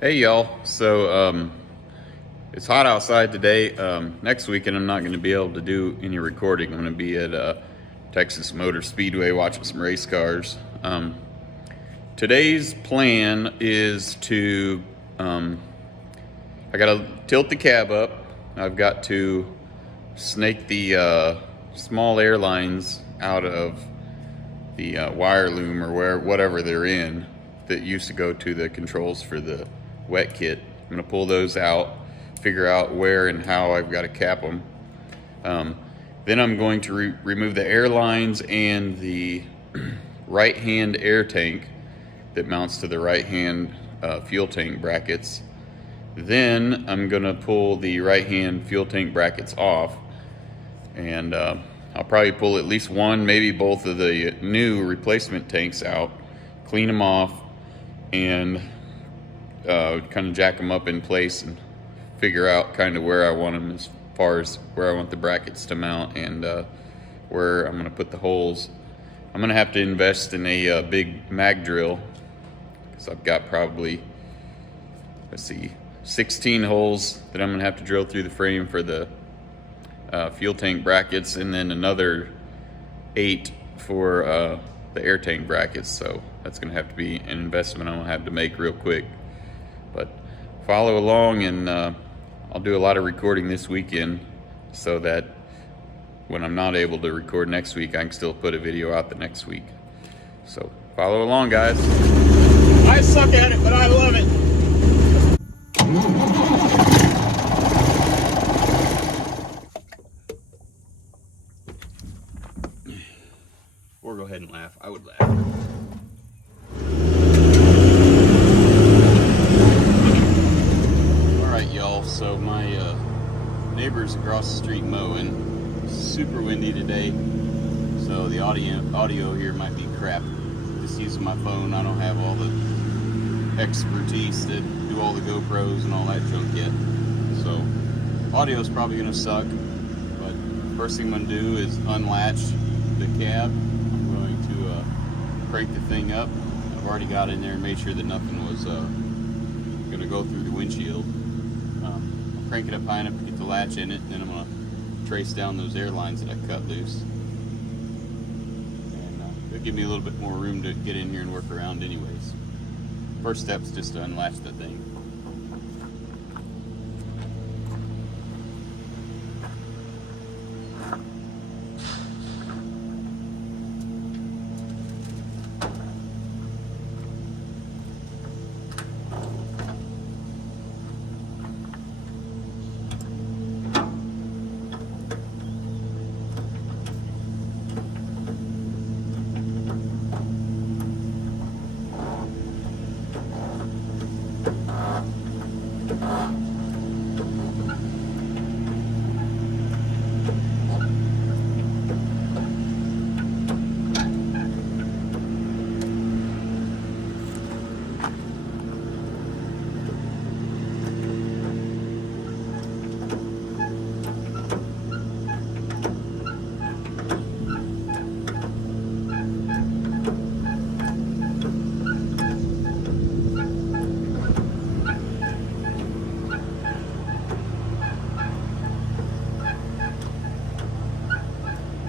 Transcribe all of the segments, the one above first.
Hey y'all, so it's hot outside today. Next weekend I'm not going to be able to do any recording. I'm going to be at Texas Motor Speedway watching some race cars. Today's plan is to, I got to tilt the cab up. I've got to snake the small air lines out of the wire loom or whatever they're in that used to go to the controls for the wet kit. I'm going to pull those out, figure out where and how I've got to cap them. Then I'm going to remove the air lines and the right hand air tank that mounts to the right hand fuel tank brackets. Then I'm going to pull the right hand fuel tank brackets off, and I'll probably pull at least one, maybe both of the new replacement tanks out, clean them off, and kind of jack them up in place and figure out kind of where I want them as far as where I want the brackets to mount and where I'm going to put the holes. I'm going to have to invest in a big mag drill because I've got probably, 16 holes that I'm going to have to drill through the frame for the fuel tank brackets, and then another 8 for the air tank brackets. So that's going to have to be an investment I'm going to have to make real quick. But follow along, and I'll do a lot of recording this weekend so that when I'm not able to record next week, I can still put a video out the next week. So follow along, guys. I suck at it, but I love it. Or go ahead and laugh. I would laugh. Alright, y'all. So my neighbors across the street mowing. Super windy today, so the audio here might be crap. Just using my phone. I don't have all the expertise to do all the GoPros and all that junk yet. So audio is probably going to suck. But first thing I'm going to do is unlatch the cab. I'm going to crank the thing up. I've already got in there and made sure that nothing was going to go through the windshield. I'll crank it up high enough to get the latch in it, and then I'm going to trace down those air lines that I cut loose. And it'll give me a little bit more room to get in here and work around anyways. First step's just to unlatch the thing.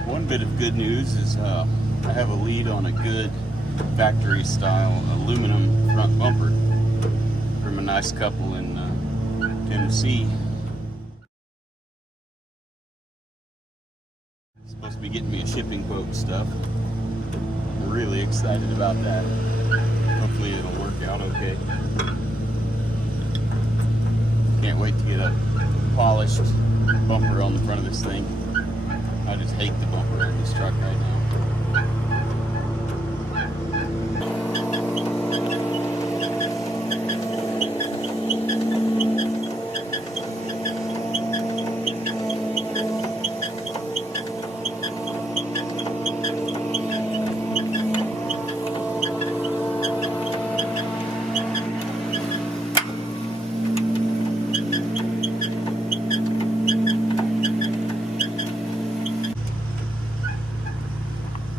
One bit of good news is I have a lead on a good factory style aluminum front bumper from a nice couple in Tennessee. Supposed to be getting me a shipping quote and stuff. I'm really excited about that. Hopefully it'll work out okay. Can't wait to get a polished bumper on the front of this thing. I just hate the bumper on this truck right now.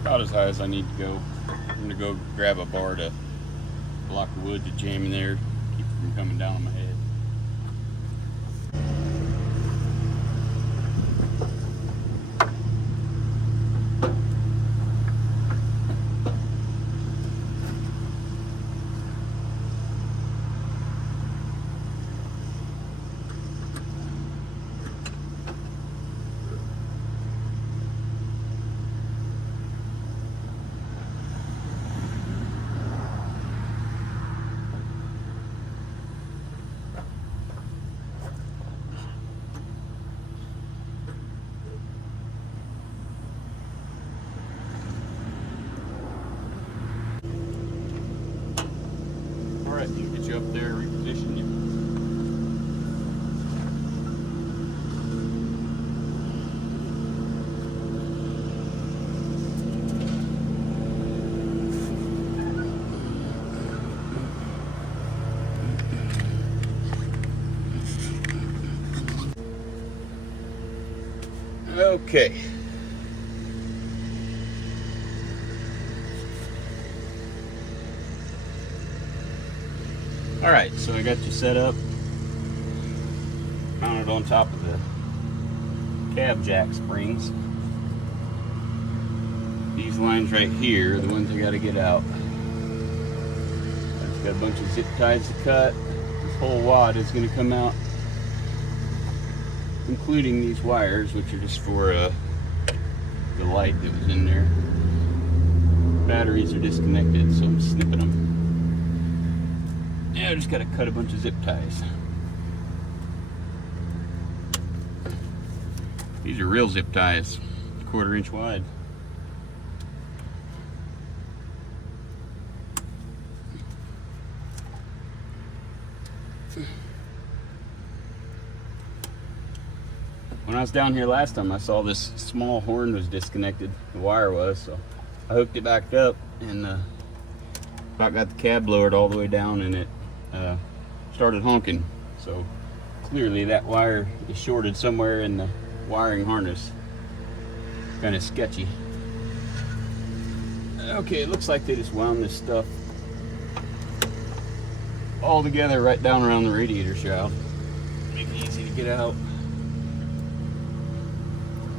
About as high as I need to go. I'm gonna go grab a bar to block the wood to jam in there, keep the from coming down on my head. Alright, get you up there, reposition you. Okay. All right, so I got you set up, mounted on top of the cab jack springs. These lines right here are the ones I got to get out. I've got a bunch of zip ties to cut. This whole wad is going to come out, including these wires, which are just for the light that was in there. Batteries are disconnected, so I'm snipping them. Yeah, I just got to cut a bunch of zip ties. These are real zip ties, 1/4 inch wide. When I was down here last time, I saw this small horn was disconnected. The wire was, so I hooked it back up and about got the cab lowered all the way down, and it started honking. So clearly that wire is shorted somewhere in the wiring harness. Kind of sketchy. Okay, it looks like they just wound this stuff all together right down around the radiator shaft. Make it easy to get out.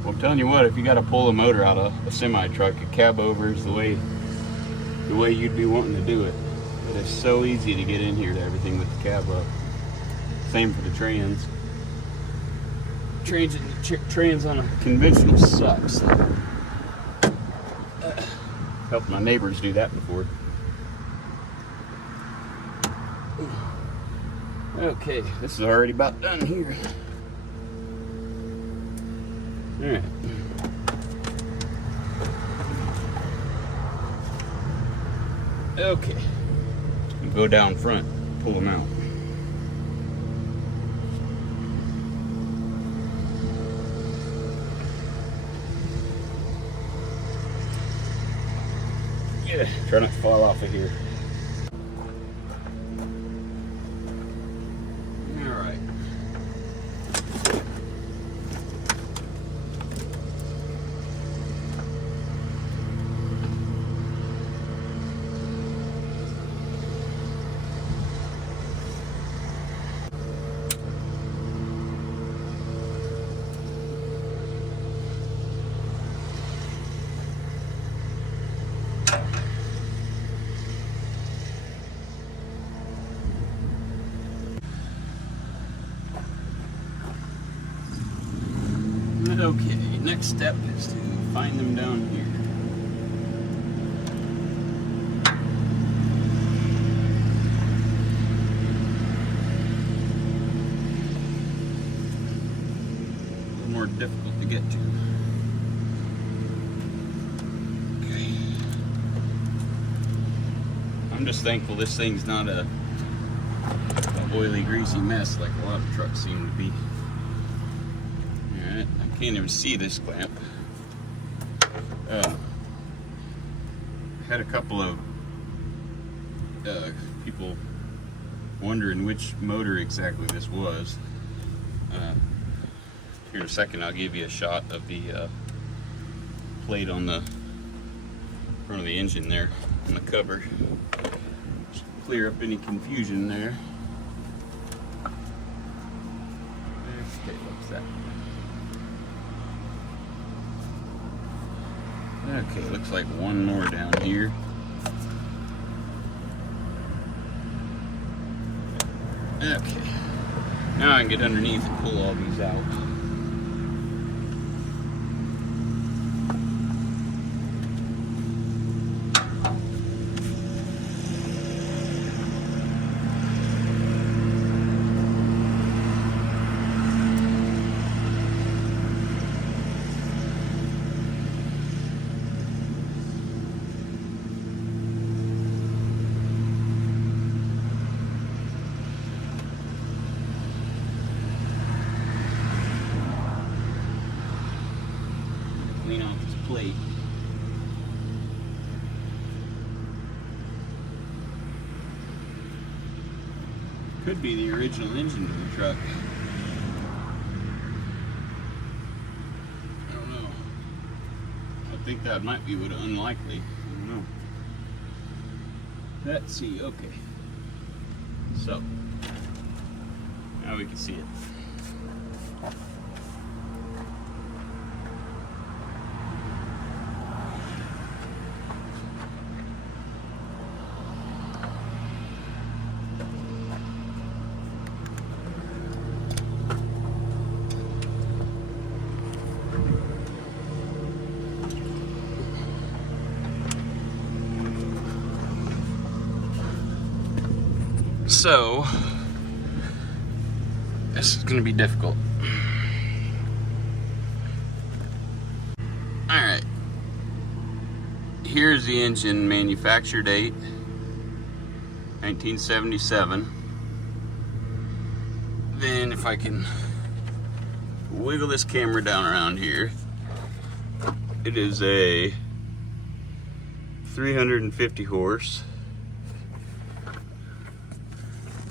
Well, I'm telling you what, if you got to pull a motor out of a semi truck, a Cabover is the way you'd be wanting to do it. It is so easy to get in here to everything with the cab up. Same for the trans. Trans on a conventional sucks. Helped my neighbors do that before. Okay, this is already about done here. All right. Okay. Go down front, pull them out. Yeah, try not to fall off of here. All right. Okay, next step is to find them down here. A little more difficult to get to. Okay. I'm just thankful this thing's not a oily, greasy mess like a lot of trucks seem to be. Alright, I can't even see this clamp. Had a couple of people wondering which motor exactly this was. Here in a second I'll give you a shot of the plate on the front of the engine there, on the cover. Just clear up any confusion there. Okay, looks like one more down here. Okay, now I can get underneath and pull all these out. Clean off this plate. Could be the original engine to the truck. I don't know. I think that might be unlikely. I don't know. Let's see. Okay. So now we can see it. So, this is going to be difficult. Alright. Here's the engine manufacture date, 1977. Then if I can wiggle this camera down around here, it is a 350 horse.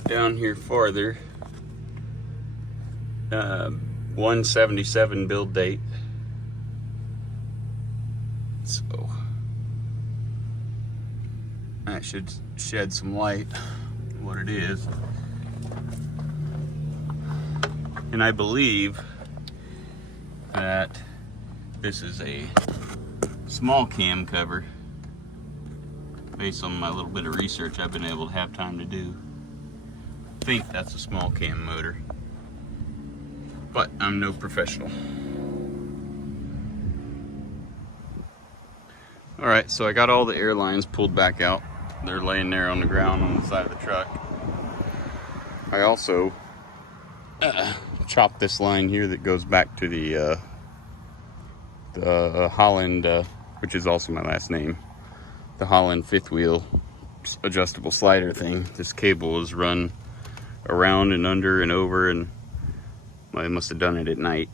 Down here farther, 177 build date. So that should shed some light on what it is. And I believe that this is a small cam cover based on my little bit of research I've been able to have time to do. I think that's a small cam motor, but I'm no professional. Alright, so I got all the air lines pulled back out. They're laying there on the ground on the side of the truck. I also chopped this line here that goes back to the Holland, which is also my last name, the Holland fifth wheel adjustable slider thing. This cable is run around and under and over, and well, I must have done it at night.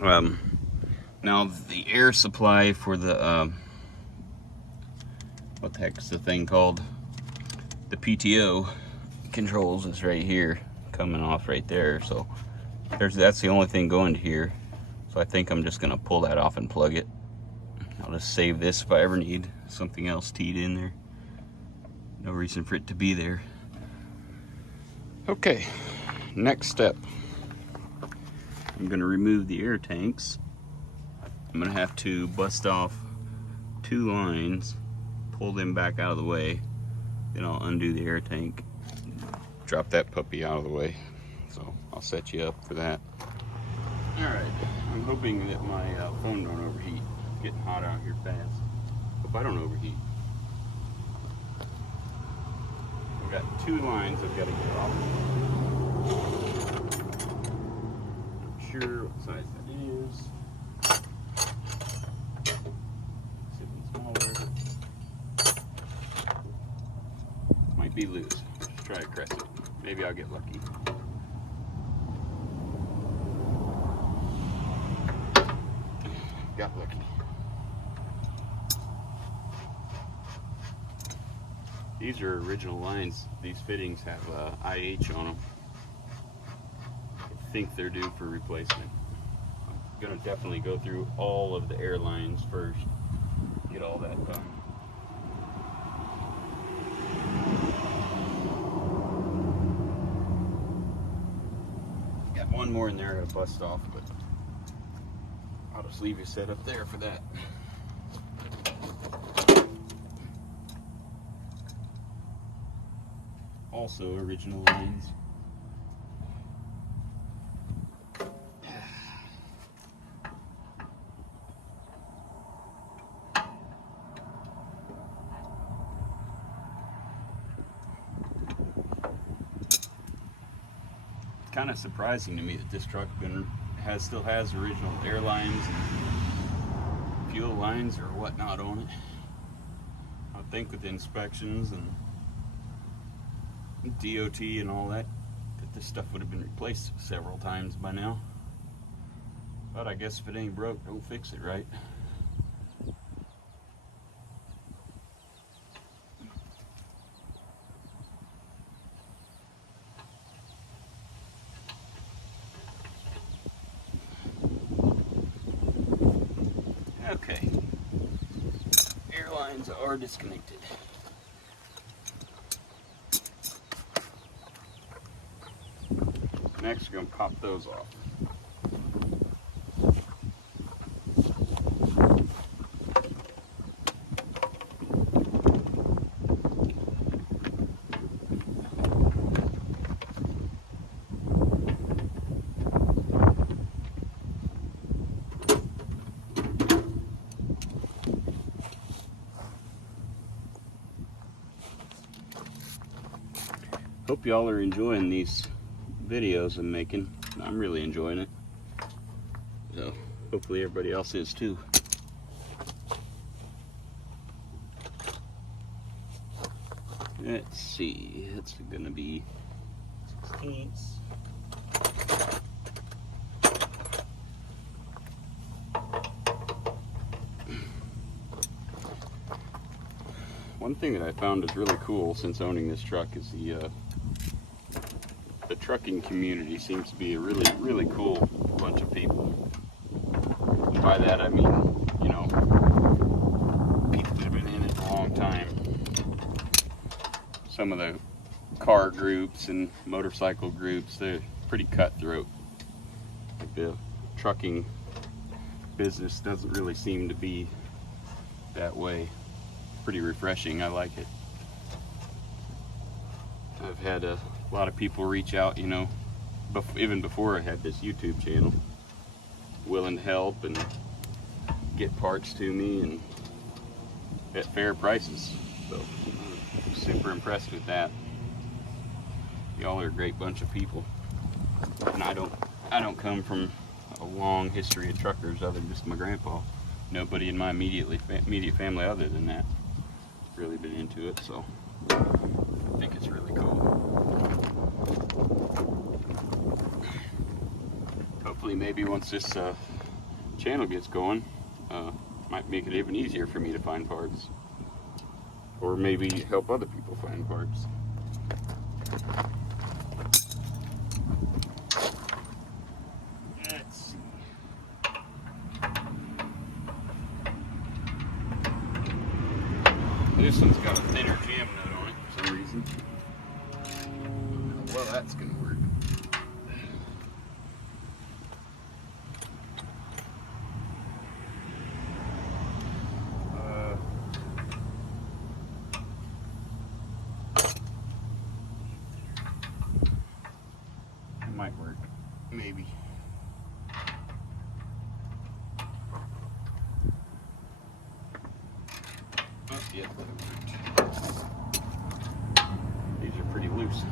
Now the air supply for the what the heck is the thing called? The PTO controls is right here, coming off right there. So that's the only thing going to here. So I think I'm just gonna pull that off and plug it. I'll just save this if I ever need something else teed in there. No reason for it to be there. Okay, next step. I'm gonna remove the air tanks. I'm gonna have to bust off 2 lines, pull them back out of the way, then I'll undo the air tank, drop that puppy out of the way. So I'll set you up for that. Alright, I'm hoping that my phone don't overheat. It's getting hot out here fast. Hope I don't overheat. I've got 2 lines I've got to get off. Not sure what size that is. Something smaller. Might be loose. Just try to press it. Maybe I'll get lucky. Got lucky. These are original lines. These fittings have IH on them. I think they're due for replacement. I'm gonna definitely go through all of the air lines first, get all that done. Got one more in there I gotta bust off, but I'll just leave you set up there for that. also original lines. Kind of surprising to me that this truck still has original air lines and fuel lines or whatnot on it. I think with inspections and DOT and all that this stuff would have been replaced several times by now. But I guess if it ain't broke, don't fix it, right? Okay, airlines are disconnected. Next, we're going to pop those off. Hope y'all are enjoying these videos I'm making. I'm really enjoying it. So hopefully everybody else is too. Let's see, it's gonna be 16ths. One thing that I found is really cool since owning this truck is the trucking community seems to be a really cool bunch of people. And by that I mean, you know, people that have been in it a long time. Some of the car groups and motorcycle groups, they're pretty cutthroat. Like the trucking business doesn't really seem to be that way. Pretty refreshing, I like it. I've had a lot of people reach out, you know, even before I had this YouTube channel, willing to help and get parts to me and at fair prices. So I'm super impressed with that. Y'all are a great bunch of people. And I don't come from a long history of truckers other than just my grandpa. Nobody in my immediate family other than that really been into it, so I think it's really cool. Hopefully maybe once this channel gets going, might make it even easier for me to find parts, or maybe help other people find parts. Let's see. This one's got a thinner jam nut on it for some reason. Well, that's gonna work. It might work, maybe. Oh, yeah, that worked. These are pretty loose.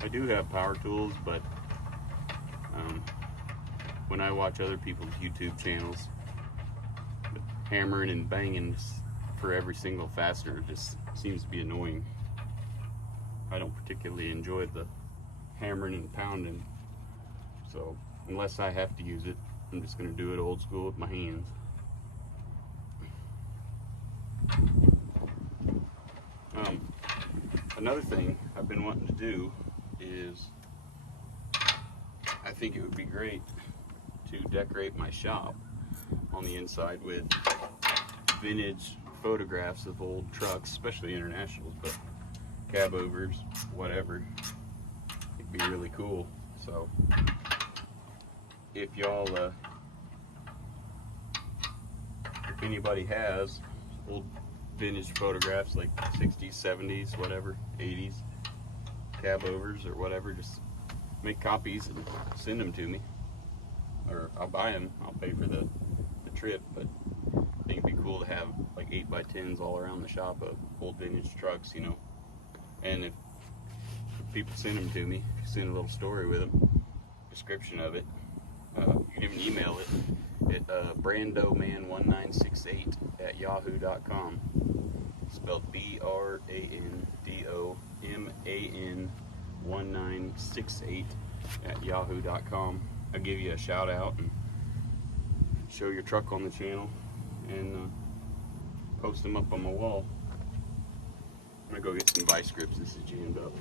I do have power tools, but when I watch other people's YouTube channels, hammering and banging for every single fastener just seems to be annoying. I don't particularly enjoy the hammering and pounding, so unless I have to use it, I'm just going to do it old school with my hands. Another thing I've been wanting to do is, I think it would be great to decorate my shop on the inside with vintage photographs of old trucks, especially internationals, but Cabovers, whatever. It'd be really cool. So if y'all, if anybody has old vintage photographs like 60s, 70s, whatever, 80s, Cabovers or whatever, just make copies and send them to me. Or I'll buy them, I'll pay for the trip, but I think it'd be cool to have like 8x10s all around the shop of old vintage trucks, you know. And if people send them to me, send a little story with them, description of it, you can even email it at brandoman1968@yahoo.com, spelled BRANDOMAN1968@yahoo.com. I'll give you a shout out and show your truck on the channel and post them up on my wall. I'm gonna go get some vice grips. This is jammed up.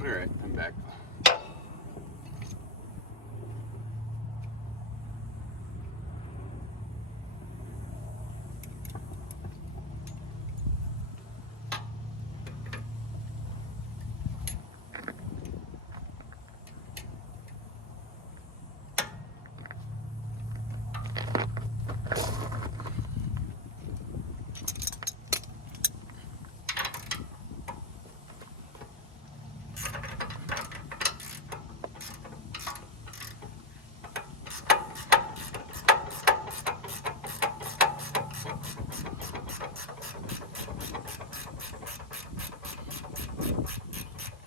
Alright, I'm back.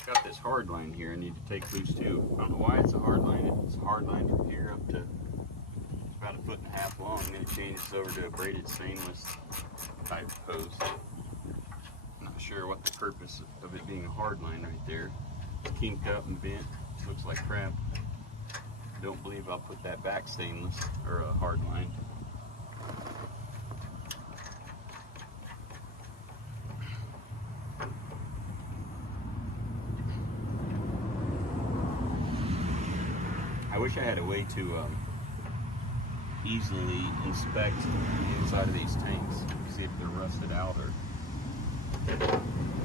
Got this hard line here I need to take loose too. I don't know why it's a hard line. It's a hard line from here up to, it's about 1.5 feet long, and then it changes over to a braided stainless type post. Not sure what the purpose of it being a hard line right there. It's kinked up and bent. It looks like crap. Don't believe I'll put that back stainless or a hard line. I wish I had a way to easily inspect the inside of these tanks, see if they're rusted out or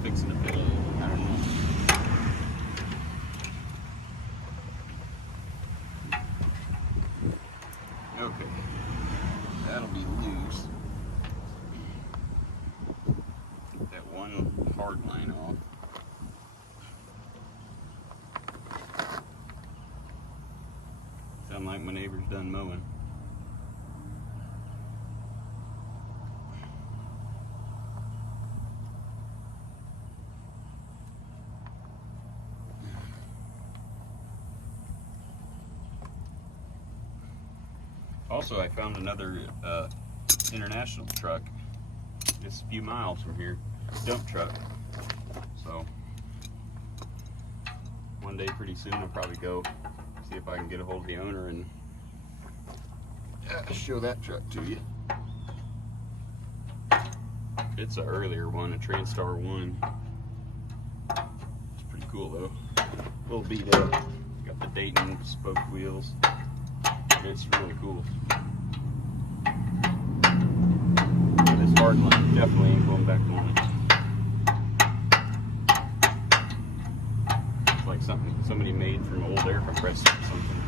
fixing a bit. I don't know. Okay, that'll be loose. Get that one hard line off. Sound like my neighbor's done mowing. Also, I found another international truck just a few miles from here, dump truck. So one day pretty soon I'll probably go see if I can get a hold of the owner and show that truck to you. It's an earlier one, a Transtar 1. It's pretty cool though. A little beat up. Got the Dayton spoke wheels. It's really cool. This hard line definitely ain't going back on it. It's like something somebody made from old air compressor or something.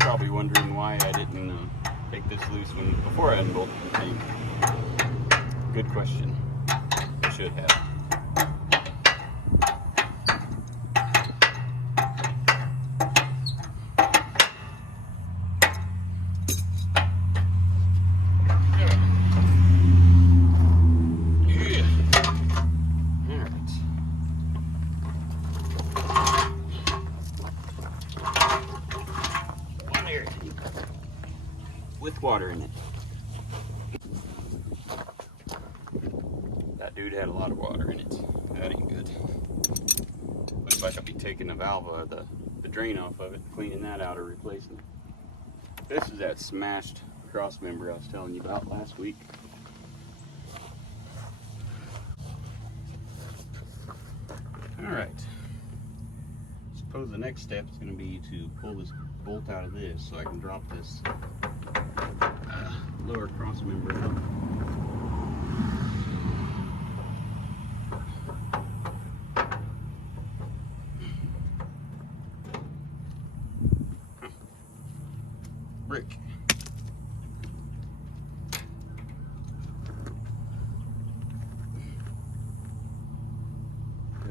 Probably wondering why I didn't take this loose before I unbolted the tank. Good question. I should have. With water in it. That dude had a lot of water in it. That ain't good. But like I'll be taking the valve, the drain off of it, cleaning that out or replacing it. This is that smashed cross member I was telling you about last week. Alright, suppose the next step is going to be to pull this bolt out of this so I can drop this lower cross member out. Brick.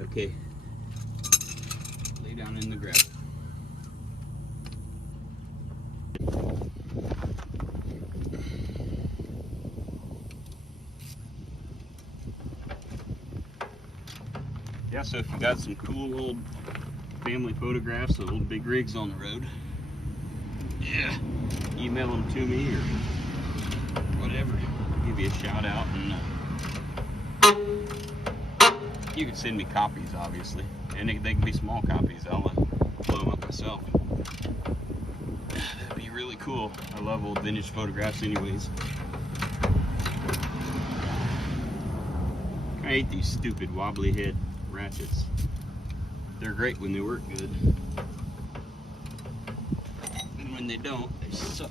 Okay, lay down in the gravel. Yeah, so if you got some cool old family photographs of old big rigs on the road, yeah, email them to me or whatever. I'll give you a shout out, and you can send me copies, obviously, and they can be small copies. I'll blow them up myself. That'd be really cool. I love old vintage photographs anyways. I hate these stupid wobbly head ratchets. They're great when they work good, and when they don't, they suck.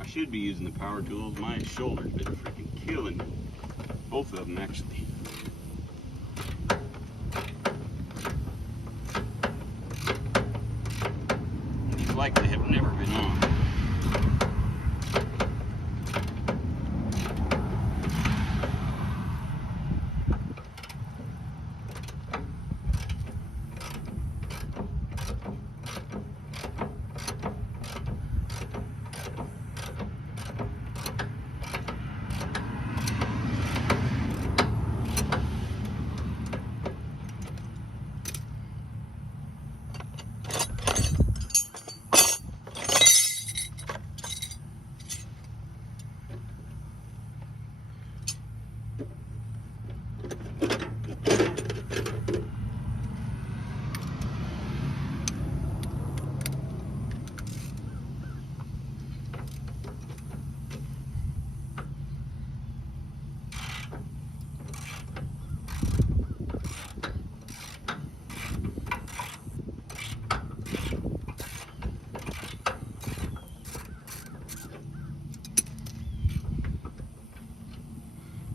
I should be using the power tools. My shoulder's been freaking killing me. Both of them, actually. It's like they have never been on.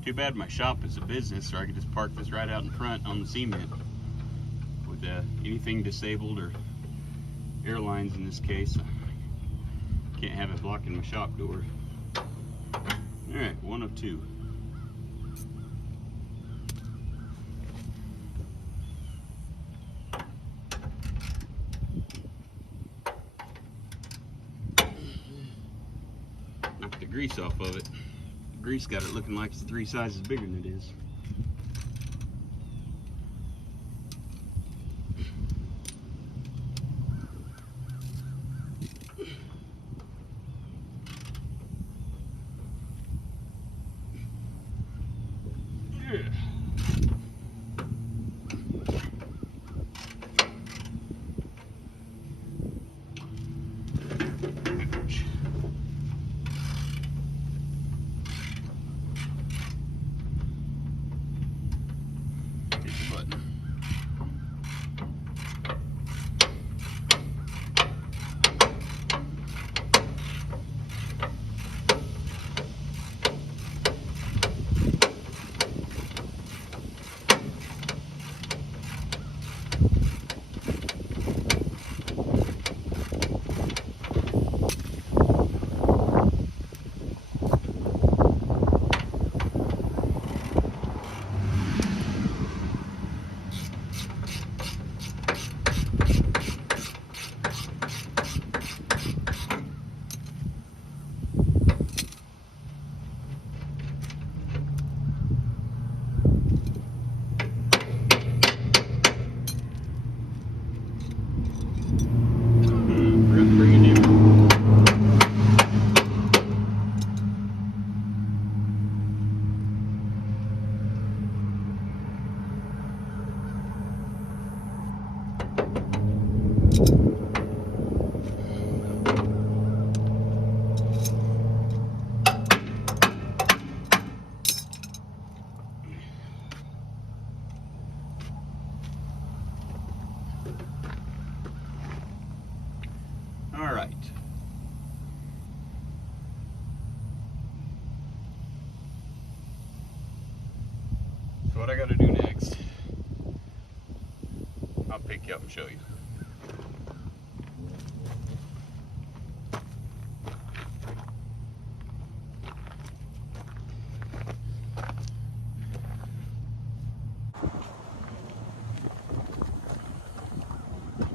Too bad my shop is a business, or I could just park this right out in front on the cement. With anything disabled, or airlines in this case, can't have it blocking my shop door. Alright, one of two. Knock the grease off of it. Grease got it looking like it's 3 sizes bigger than it is. Yeah. gotta do next. I'll pick you up and show you.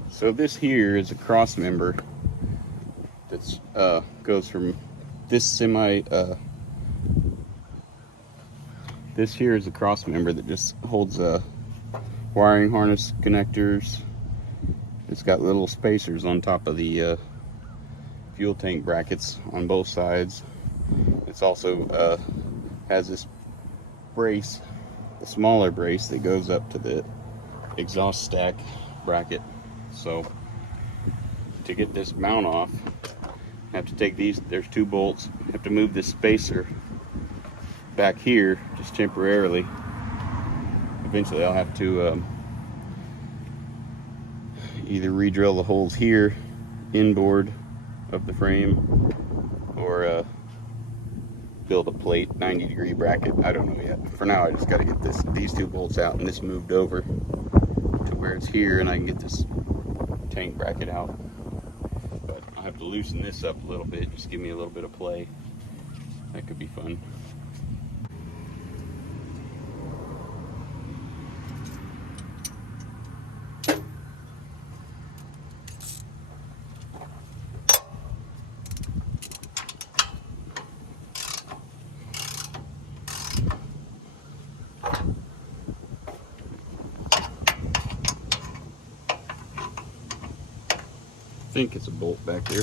So this here is a cross member that's goes from this this here is a cross member that just holds wiring harness connectors. It's got little spacers on top of the fuel tank brackets on both sides. It's also has this brace, a smaller brace that goes up to the exhaust stack bracket. So to get this mount off, I have to take these, there's 2 bolts, I have to move this spacer back here just temporarily. Eventually I'll have to either re-drill the holes here inboard of the frame or build a plate 90-degree bracket. I don't know yet. For now I just got to get these 2 bolts out and this moved over to where it's here, and I can get this tank bracket out. But I have to loosen this up a little bit, just give me a little bit of play. That could be fun. I think it's a bolt back there.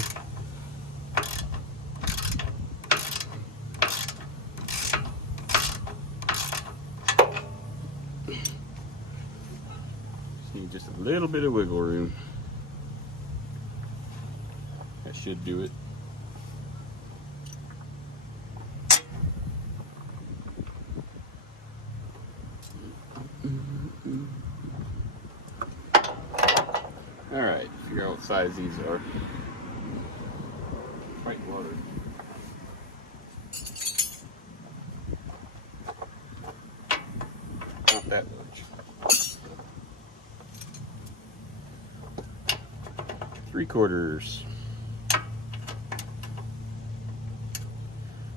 Just need just a little bit of wiggle room. That should do it. Alright, figure out what size these are. White water. Not that much. 3/4.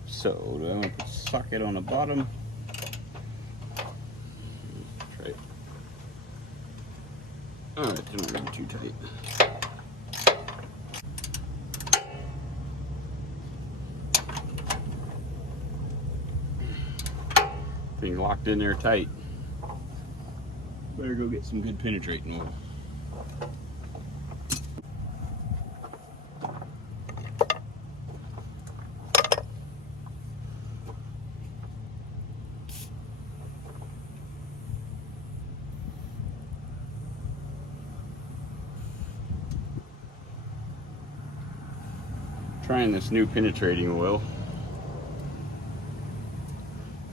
So, do I want to put the socket on the bottom? Try it. Alright, don't make it too tight. Thing locked in there tight. Better go get some good penetrating oil. Trying this new penetrating oil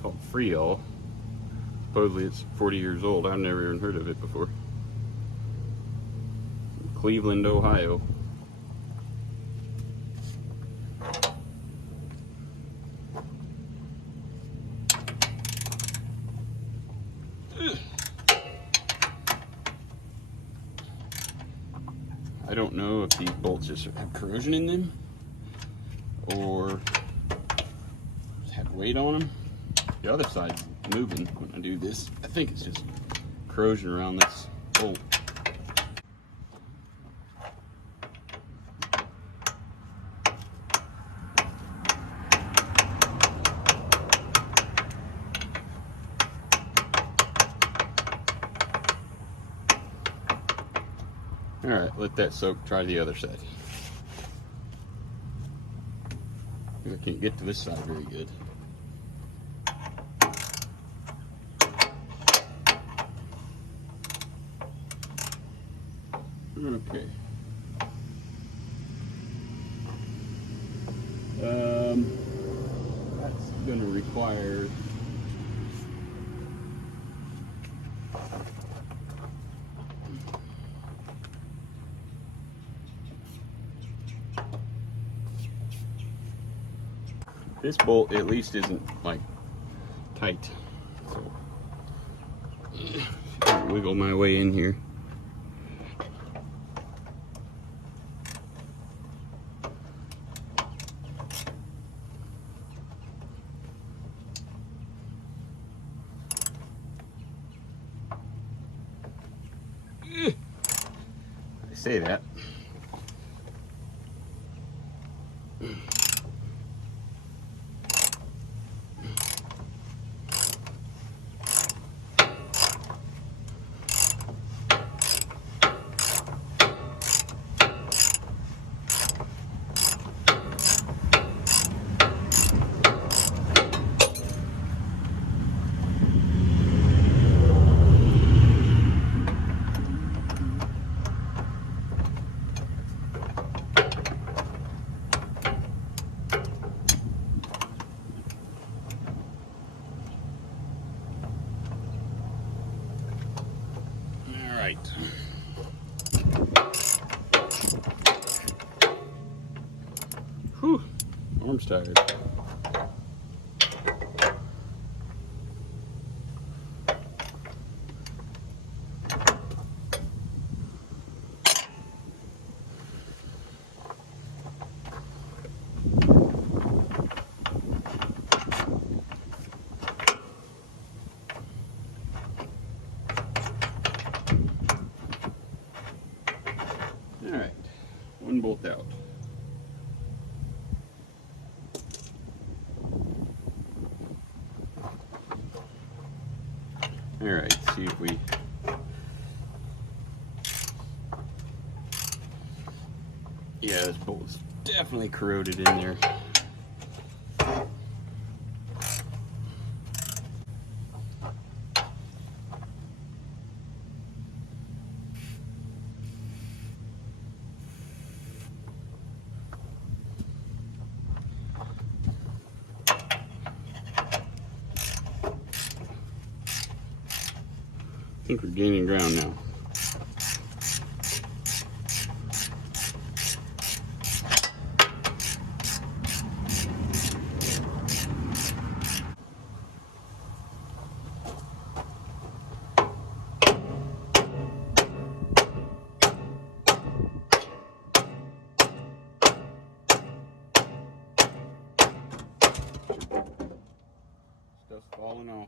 called Freol. Supposedly it's 40 years old. I've never even heard of it before. Cleveland, Ohio. I don't know if these bolts just have corrosion in them or had weight on them. The other side's moving when I do this. I think it's just corrosion around this bolt. Alright, let that soak, try the other side. I can't get to this side very good. Okay. That's gonna require this bolt at least isn't like tight. So Wiggle my way in here. I say that. Right. Whew, arm's tired. All right, one bolt out. All right, see if we yeah, this bolt's definitely corroded in there. I think we're gaining ground now. Stuff's falling off.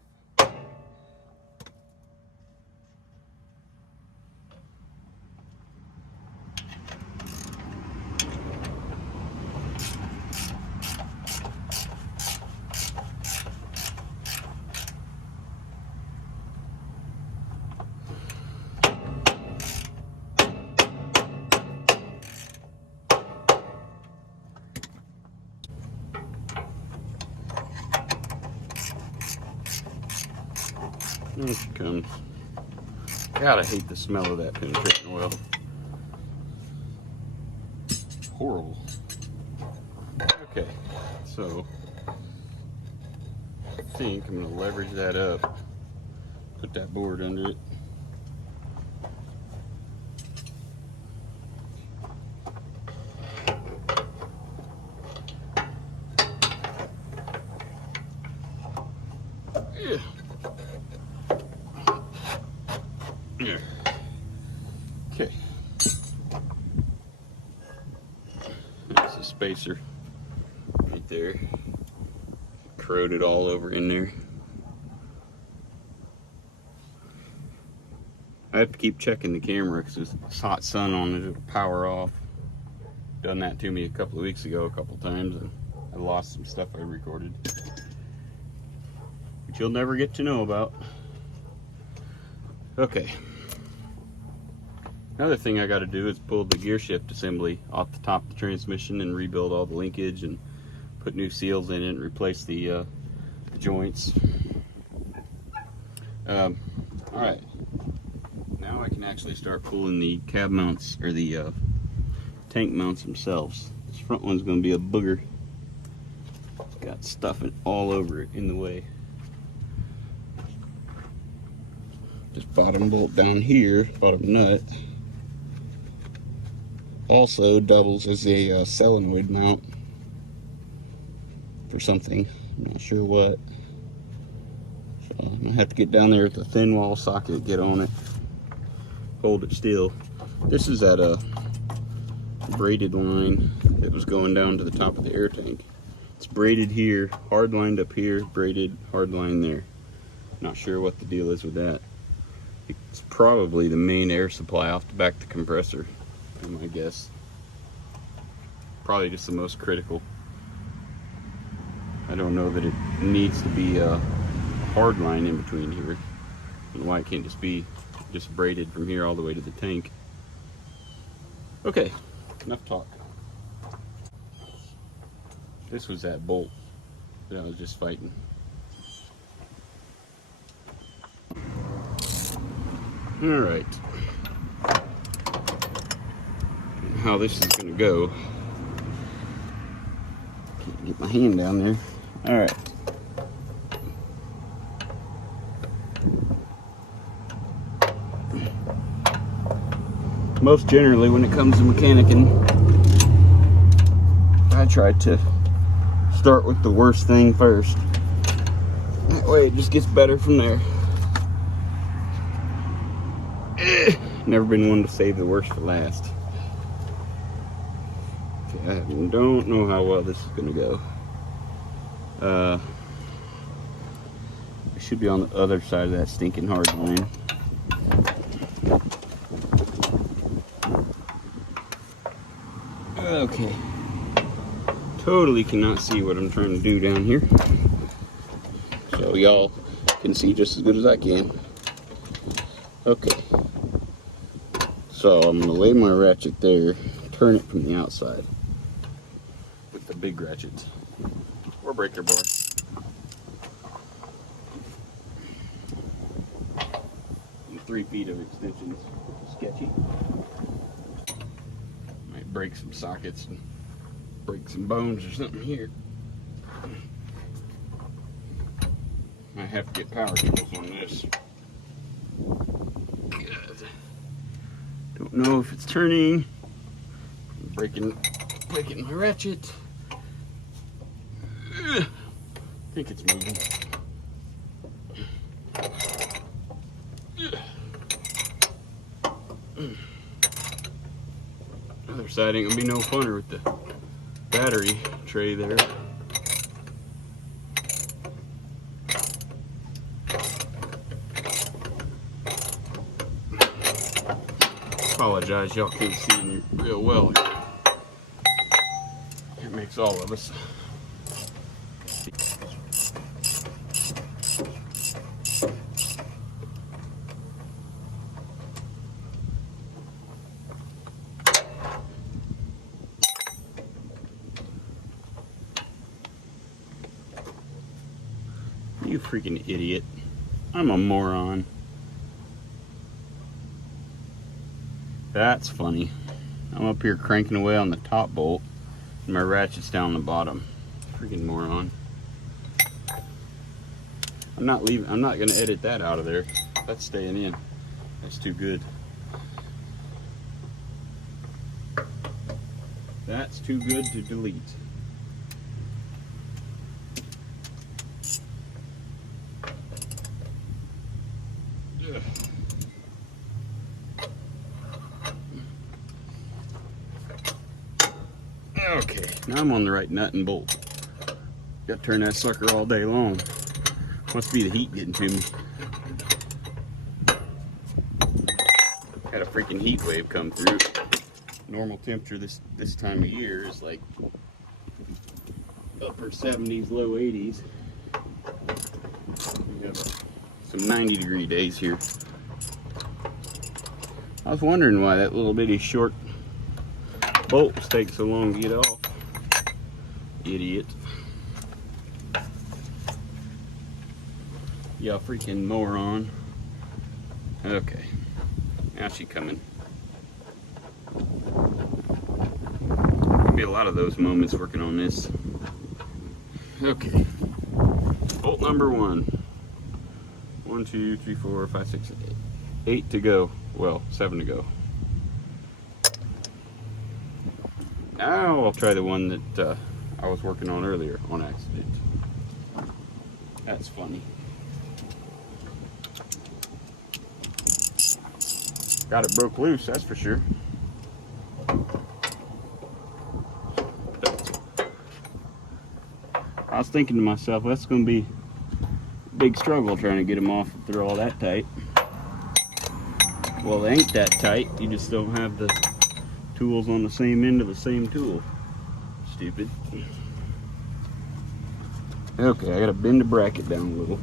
There she comes. God, I hate the smell of that penetrating oil. Horrible. Okay, so I think I'm going to leverage that up. Put that board under it. Yeah. There. Okay. That's a spacer right there. Corroded all over in there. I have to keep checking the camera because it's hot sun on it, it'll power off. Done that to me a couple of weeks ago a couple times, and I lost some stuff I recorded. But you'll never get to know about. Okay. Another thing I got to do is pull the gear shift assembly off the top of the transmission and rebuild all the linkage and put new seals in it and replace the joints. Alright, now I can actually start pulling the cab mounts, or the tank mounts themselves. This front one's going to be a booger. It's got stuff all over it in the way. This bottom bolt down here, bottom nut, also doubles as a solenoid mount for something. I'm not sure what. I'm gonna have to get down there with the thin wall socket, get on it, hold it still. This is at a braided line that was going down to the top of the air tank. It's braided here, hard lined up here, braided, hard line there. Not sure what the deal is with that. It's probably the main air supply off the back of the compressor, is my guess. Probably just the most critical. I don't know that it needs to be a hard line in between here. I don't know why it can't just be braided from here all the way to the tank. Okay, enough talk. This was that bolt that I was just fighting. All right. How this is gonna go. Can't get my hand down there. All right. Most generally, when it comes to mechanicking, I try to start with the worst thing first. That way it just gets better from there. Never been one to save the worst for last. Okay, I don't know how well this is gonna go. It should be on the other side of that stinking hard line. Okay. Totally cannot see what I'm trying to do down here. So y'all can see just as good as I can. Okay. So I'm gonna lay my ratchet there, turn it from the outside with the big ratchet or breaker bar. And 3 feet of extensions, sketchy. Might break some sockets and break some bones or something here. Might have to get power tools on this. Good. Don't know if it's turning. I'm breaking my ratchet. I think it's moving. Other side ain't gonna be no funner with the battery tray there. Apologize, y'all can't see me real well here. It makes all of us. You freaking idiot. I'm a moron. That's funny. I'm up here cranking away on the top bolt and my ratchet's down the bottom. Freaking moron. I'm not gonna edit that out of there. That's staying in. That's too good. That's too good to delete. Ugh. Okay, now I'm on the right nut and bolt. Got to turn that sucker all day long. Must be the heat getting to me. Had a freaking heat wave come through. Normal temperature this time of year is like upper 70s, low 80s. We have some 90-degree days here. I was wondering why that little bitty short bolts take so long to get off. Idiot. Yeah, freaking moron. Okay. Now she's coming. There'll be a lot of those moments working on this. Okay. Bolt number 1. 1, 2, 3, 4, 5, 6, 8. 8 to go. Well, 7 to go. Now I'll try the one that I was working on earlier on accident. That's funny. Got it broke loose, that's for sure. I was thinking to myself, that's going to be a big struggle trying to get them off if they're all that tight. Well, they ain't that tight. You just don't have the tools on the same end of the same tool. Stupid. Okay, I gotta bend the bracket down a little.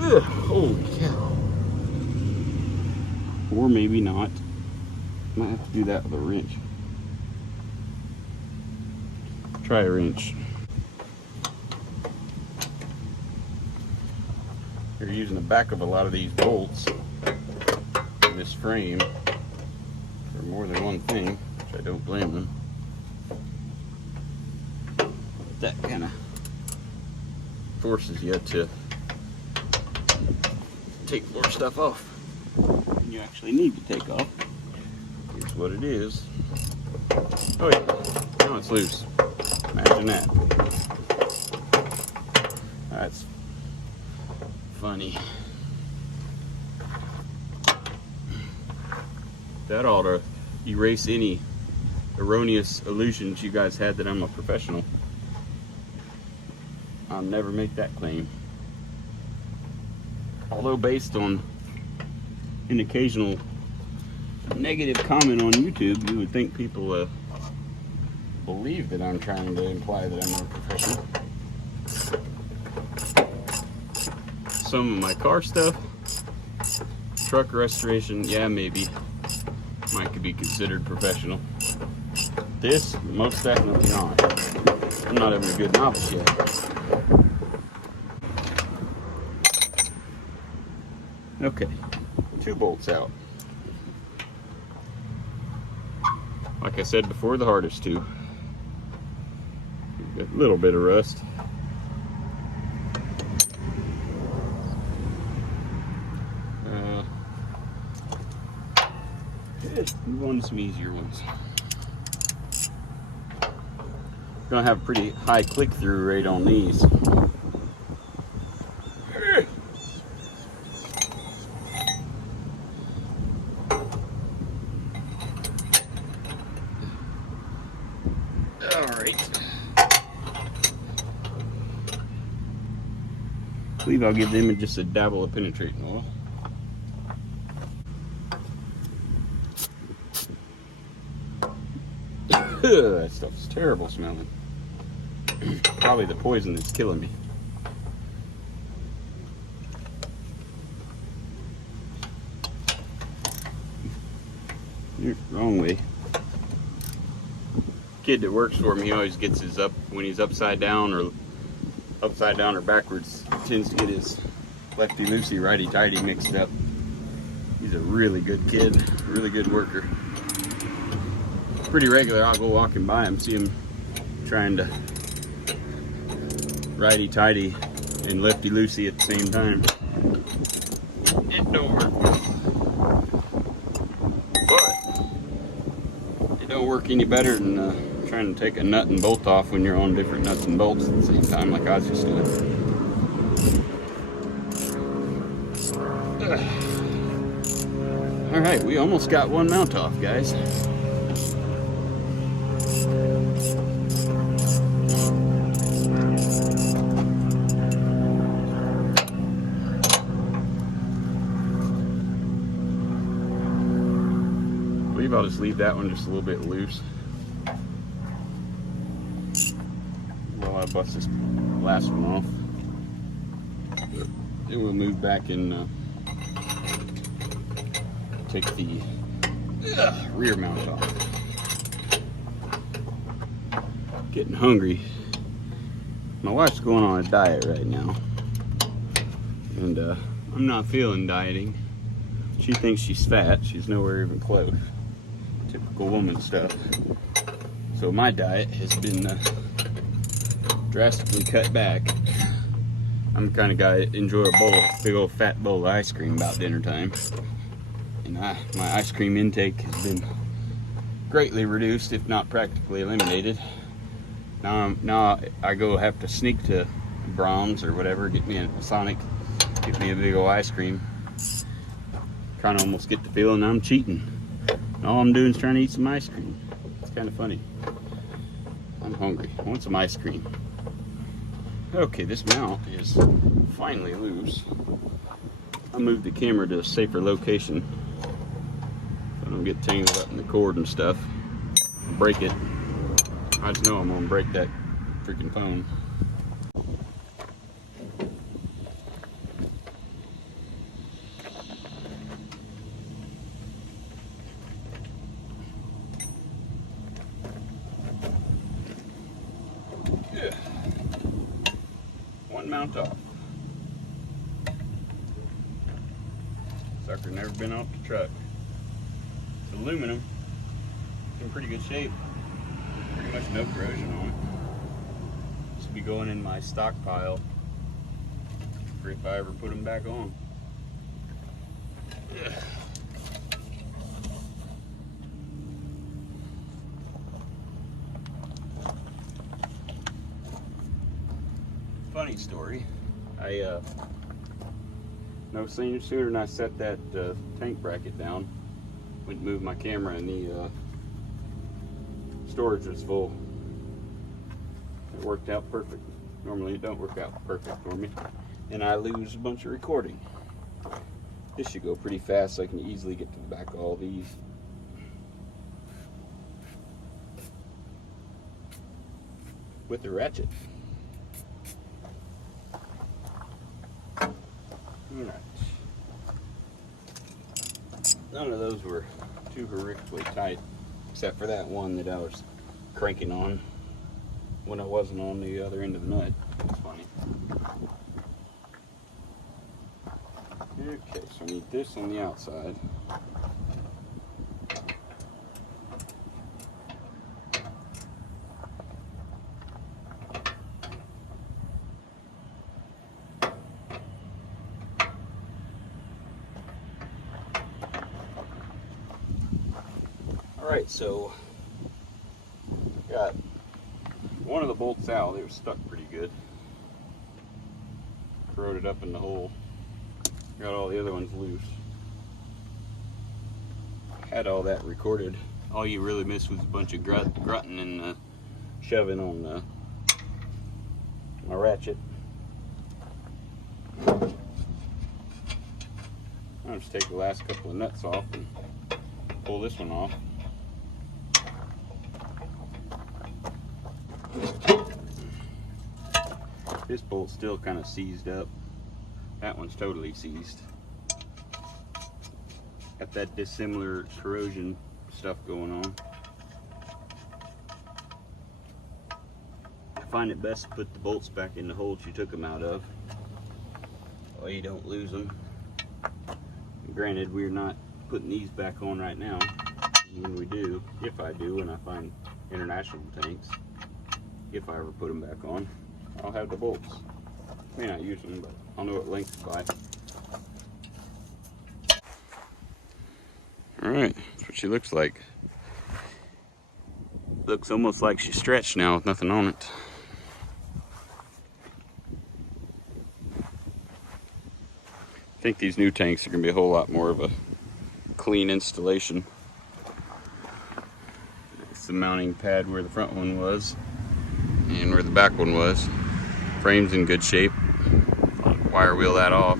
Ugh, holy cow. Or maybe not. Might have to do that with a wrench. Try a wrench. You're using the back of a lot of these bolts in this frame for more than one thing, which I don't blame them. That kind of forces you to take more stuff off than you actually need to take off. Here's what it is. Oh yeah, now it's loose. Imagine that. That's funny. That ought to erase any erroneous illusions you guys had that I'm a professional. I'll never make that claim. Although based on an occasional negative comment on YouTube, you would think people believe that I'm trying to imply that I'm not a professional. Some of my car stuff, truck restoration, yeah, maybe might be considered professional. This, most definitely not. I'm not even a good novice yet. Okay, 2 bolts out. Like I said before, the hardest 2. Got a little bit of rust. Move on to some easier ones. Gonna have a pretty high click-through rate on these. Alright. I believe I'll give them just a dabble of penetrating oil. That stuff's terrible smelling. Probably the poison that's killing me. Wrong way. Kid that works for me, he always gets his when he's upside down or backwards, tends to get his lefty loosey righty tighty mixed up. He's a really good kid, really good worker. Pretty regular, I'll go walking by him, see him trying to righty tighty and lefty loosey at the same time. It don't work well, but it don't work any better than trying to take a nut and bolt off when you're on different nuts and bolts at the same time, like I was just doing. All right, we almost got one mount off, guys. I'll just leave that one just a little bit loose while I bust this last one off. Then we'll move back and take the rear mount off. Getting hungry. My wife's going on a diet right now, and I'm not feeling dieting. She thinks she's fat. She's nowhere even close. Typical woman stuff. So my diet has been drastically cut back. I'm the kind of guy that enjoy a big old fat bowl of ice cream about dinner time. And my ice cream intake has been greatly reduced, if not practically eliminated. Now I have to sneak to Brahms or whatever, get me a Sonic, get me a big old ice cream. kind of almost get the feeling I'm cheating. All I'm doing is trying to eat some ice cream. It's kind of funny. I'm hungry. I want some ice cream. Okay, this mount is finally loose. I moved the camera to a safer location so I don't get tangled up in the cord and stuff. Break it. I just know I'm gonna break that freaking phone. Yeah. One mount off. Sucker never been off the truck. It's aluminum. It's in pretty good shape. Pretty much no corrosion on it. This will be going in my stockpile for if I ever put them back on. Ugh. Funny story. No sooner than I set that tank bracket down, went to move my camera and the storage was full. It worked out perfect. Normally it don't work out perfect for me, and I lose a bunch of recording. This should go pretty fast, so I can easily get to the back of all these. With the ratchet. Alright. None of those were too horrifically tight, except for that one that I was cranking on when I wasn't on the other end of the nut. That's funny. Okay, so I need this on the outside. Alright, so got one of the bolts out. They were stuck pretty good. Corroded up in the hole. Got all the other ones loose. Had all that recorded. All you really missed was a bunch of grunting and shoving on my ratchet. I'll just take the last couple of nuts off and pull this one off. This bolt's still kind of seized up. That one's totally seized. Got that dissimilar corrosion stuff going on. I find it best to put the bolts back in the holes you took them out of, so you don't lose them. Granted, we're not putting these back on right now. When we do, if I do, when I find international tanks, if I ever put them back on, I'll have the bolts. May not use them, but I'll know what length to buy. Alright, that's what she looks like. Looks almost like she's stretched now with nothing on it. I think these new tanks are going to be a whole lot more of a clean installation. It's the mounting pad where the front one was and where the back one was. Frame's in good shape. I'll wire wheel that off.